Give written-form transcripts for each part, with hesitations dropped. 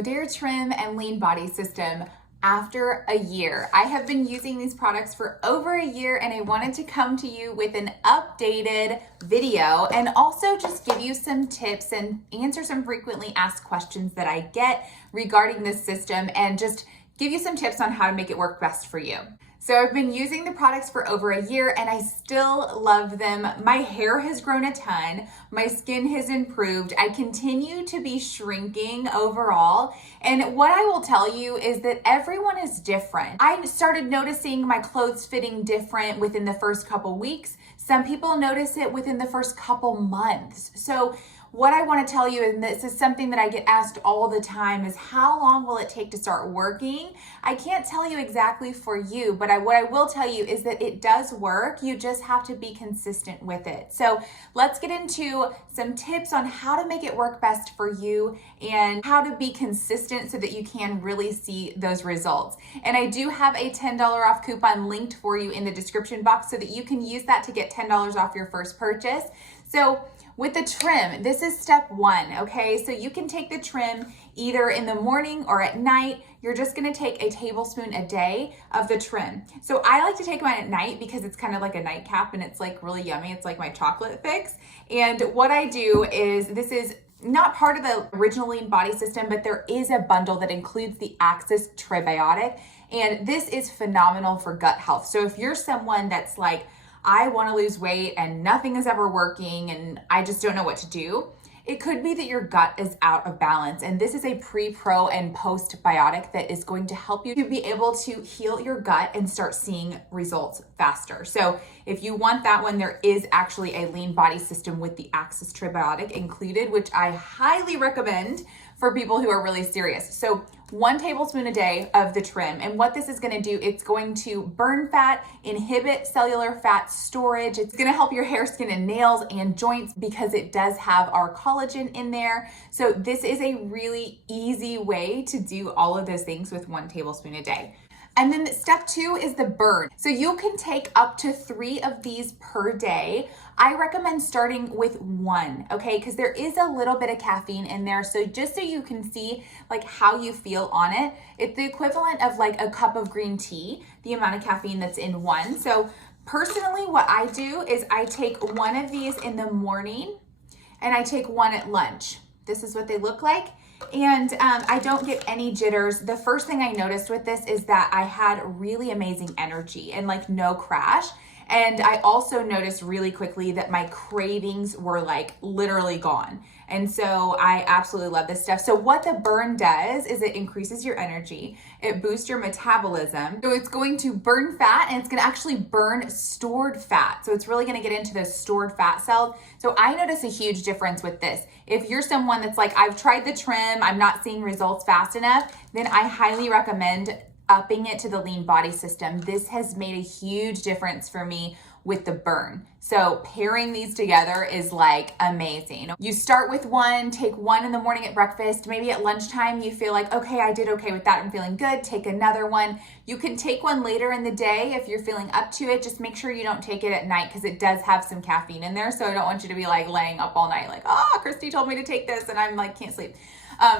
Modere Trim and Lean Body System after a year. I have been using these products for over a year and I wanted to come to you with an updated video and also just give you some tips and answer some frequently asked questions that I get regarding this system and just give you some tips on how to make it work best for you. So I've been using the products for over a year and I still love them. My hair has grown a ton. My skin has improved. I continue to be shrinking overall. And what I will tell you is that everyone is different. I started noticing my clothes fitting different within the first couple weeks. Some people notice it within the first couple months. So what I want to tell you, and this is something that I get asked all the time, is how long will it take to start working? I can't tell you exactly for you, but what I will tell you is that it does work. You just have to be consistent with it. So let's get into some tips on how to make it work best for you and how to be consistent so that you can really see those results. And I do have a $10 off coupon linked for you in the description box so that you can use that to get $10 off your first purchase. So with the trim, this is step one, okay? So you can take the trim either in the morning or at night. You're just gonna take a tablespoon a day of the trim. So I like to take mine at night because it's kind of like a nightcap and it's like really yummy. It's like my chocolate fix. And what I do is, this is not part of the original Lean Body System, but there is a bundle that includes the Axis Trebiotic. And this is phenomenal for gut health. So if you're someone that's like, I want to lose weight and nothing is ever working and I just don't know what to do, it could be that your gut is out of balance. And this is a pre, pro, and postbiotic that is going to help you to be able to heal your gut and start seeing results faster. So if you want that one, there is actually a Lean Body System with the Axis Trebiotic included, which I highly recommend for people who are really serious. So 1 tablespoon a day of the trim. And what this is gonna do, it's going to burn fat, inhibit cellular fat storage. It's gonna help your hair, skin, and nails and joints because it does have our collagen in there. So this is a really easy way to do all of those things with 1 tablespoon a day. And then step 2 is the burn. So you can take up to 3 of these per day. I recommend starting with 1, okay? Because there is a little bit of caffeine in there. So just so you can see like how you feel on it, it's the equivalent of like a cup of green tea, the amount of caffeine that's in 1. So personally, what I do is I take 1 of these in the morning and I take 1 at lunch. This is what they look like. And I don't get any jitters. The first thing I noticed with this is that I had really amazing energy and like no crash. And I also noticed really quickly that my cravings were like literally gone. And so I absolutely love this stuff. So what the burn does is it increases your energy. It boosts your metabolism. So it's going to burn fat and it's gonna actually burn stored fat. So it's really gonna get into those stored fat cells. So I notice a huge difference with this. If you're someone that's like, I've tried the trim, I'm not seeing results fast enough, then I highly recommend upping it to the Lean Body System. This has made a huge difference for me with the burn. So pairing these together is like amazing. You start with 1, take 1 in the morning at breakfast. Maybe at lunchtime you feel like, okay, I did okay with that, I'm feeling good, take another 1. You can take 1 later in the day if you're feeling up to it. Just make sure you don't take it at night because it does have some caffeine in there. So I don't want you to be like laying up all night like, oh, Kristi told me to take this and I'm like, can't sleep.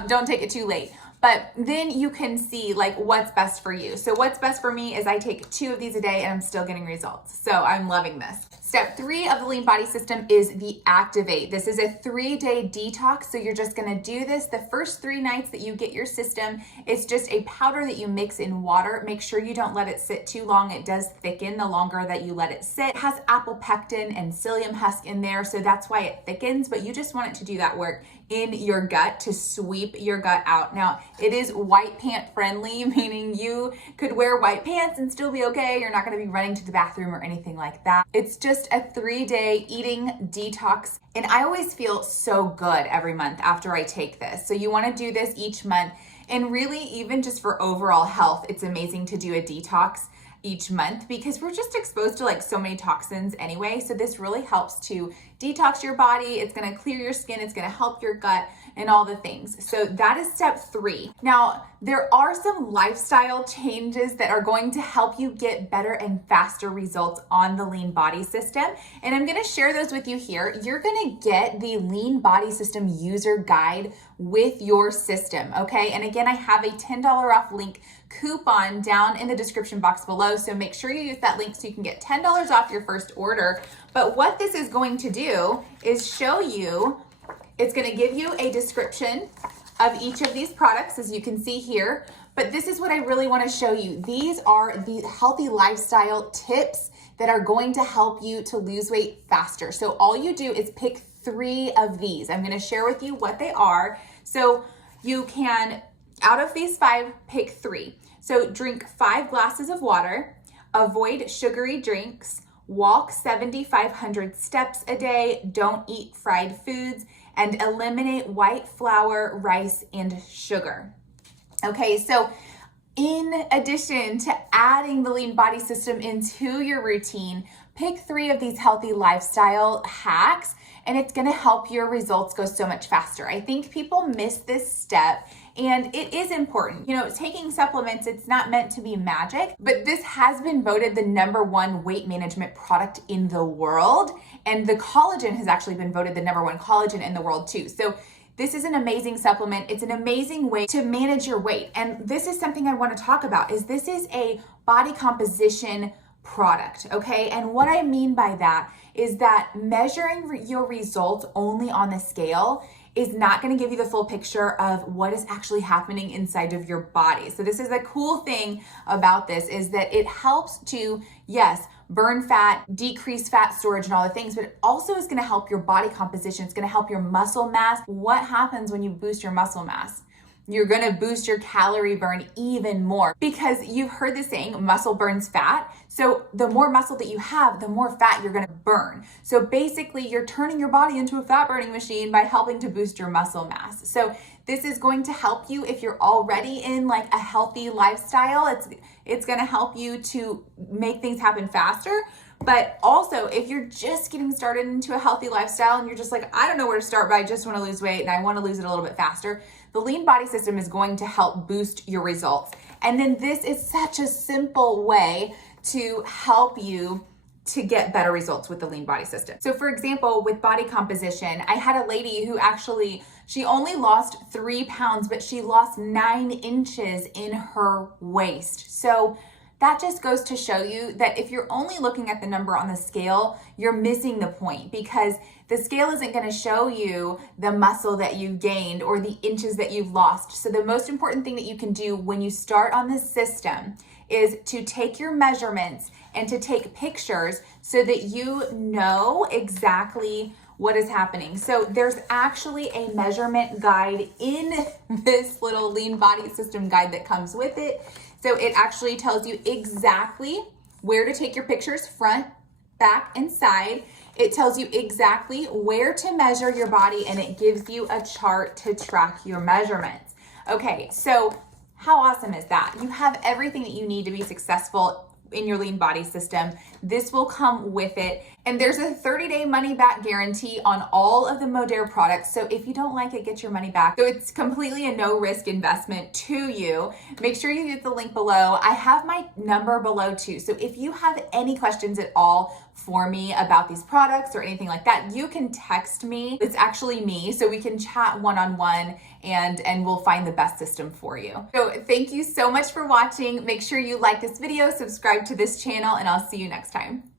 Don't take it too late. But then you can see like what's best for you. So what's best for me is I take 2 of these a day and I'm still getting results. So I'm loving this. Step 3 of the Lean Body System is the Activate. This is a 3-day detox. So you're just gonna do this the first 3 nights that you get your system. It's just a powder that you mix in water. Make sure you don't let it sit too long. It does thicken the longer that you let it sit. It has apple pectin and psyllium husk in there. So that's why it thickens, but you just want it to do that work in your gut to sweep your gut out. Now, it is white pant friendly, meaning you could wear white pants and still be okay. You're not gonna be running to the bathroom or anything like that. It's just a 3-day eating detox. And I always feel so good every month after I take this. So you wanna do this each month. And really, even just for overall health, it's amazing to do a detox each month because we're just exposed to like so many toxins anyway. So this really helps to detox your body. It's gonna clear your skin. It's gonna help your gut and all the things. So that is step 3. Now, there are some lifestyle changes that are going to help you get better and faster results on the Lean Body System. And I'm gonna share those with you here. You're gonna get the Lean Body System user guide with your system, okay? And again, I have a $10 off link coupon down in the description box below. So make sure you use that link so you can get $10 off your first order. But what this is going to do is show you, it's gonna give you a description of each of these products, as you can see here. But this is what I really wanna show you. These are the healthy lifestyle tips that are going to help you to lose weight faster. So all you do is pick 3 of these. I'm gonna share with you what they are. So you can, out of these 5, pick 3. So drink 5 glasses of water, avoid sugary drinks, walk 7,500 steps a day, don't eat fried foods, and eliminate white flour, rice, and sugar. Okay, so in addition to adding the Lean Body System into your routine, pick 3 of these healthy lifestyle hacks, and it's gonna help your results go so much faster. I think people miss this step, and it is important. You know, taking supplements, it's not meant to be magic, but this has been voted the #1 weight management product in the world. And the collagen has actually been voted the #1 collagen in the world too. So this is an amazing supplement. It's an amazing way to manage your weight. And this is something I want to talk about, is this is a body composition product, okay? And what I mean by that is that measuring your results only on the scale is not going to give you the full picture of what is actually happening inside of your body. So this is the cool thing about this, is that it helps to, yes, burn fat, decrease fat storage and all the things, but it also is going to help your body composition. It's going to help your muscle mass. What happens when you boost your muscle mass? You're going to boost your calorie burn even more, because you've heard the saying, muscle burns fat. So the more muscle that you have, the more fat you're going to burn. So basically you're turning your body into a fat burning machine by helping to boost your muscle mass. So this is going to help you if you're already in like a healthy lifestyle. It's going to help you to make things happen faster. But also, if you're just getting started into a healthy lifestyle and you're just like, I don't know where to start, but I just want to lose weight and I want to lose it a little bit faster, the Lean Body System is going to help boost your results. And then this is such a simple way to help you to get better results with the Lean Body System. So for example, with body composition, I had a lady who actually, she only lost 3 pounds, but she lost 9 inches in her waist. So that just goes to show you that if you're only looking at the number on the scale, you're missing the point, because the scale isn't going to show you the muscle that you've gained or the inches that you've lost. So the most important thing that you can do when you start on this system is to take your measurements and to take pictures so that you know exactly what is happening. So there's actually a measurement guide in this little Lean Body System guide that comes with it. So it actually tells you exactly where to take your pictures, front, back, and side. It tells you exactly where to measure your body, and it gives you a chart to track your measurements. Okay, so how awesome is that? You have everything that you need to be successful in your Lean Body System. This will come with it. And there's a 30-day money-back guarantee on all of the Modere products. So if you don't like it, get your money back. So it's completely a no-risk investment to you. Make sure you use the link below. I have my number below too. So if you have any questions at all for me about these products or anything like that, you can text me. It's actually me. So we can chat one-on-one and we'll find the best system for you. So thank you so much for watching. Make sure you like this video, subscribe to this channel, and I'll see you next time.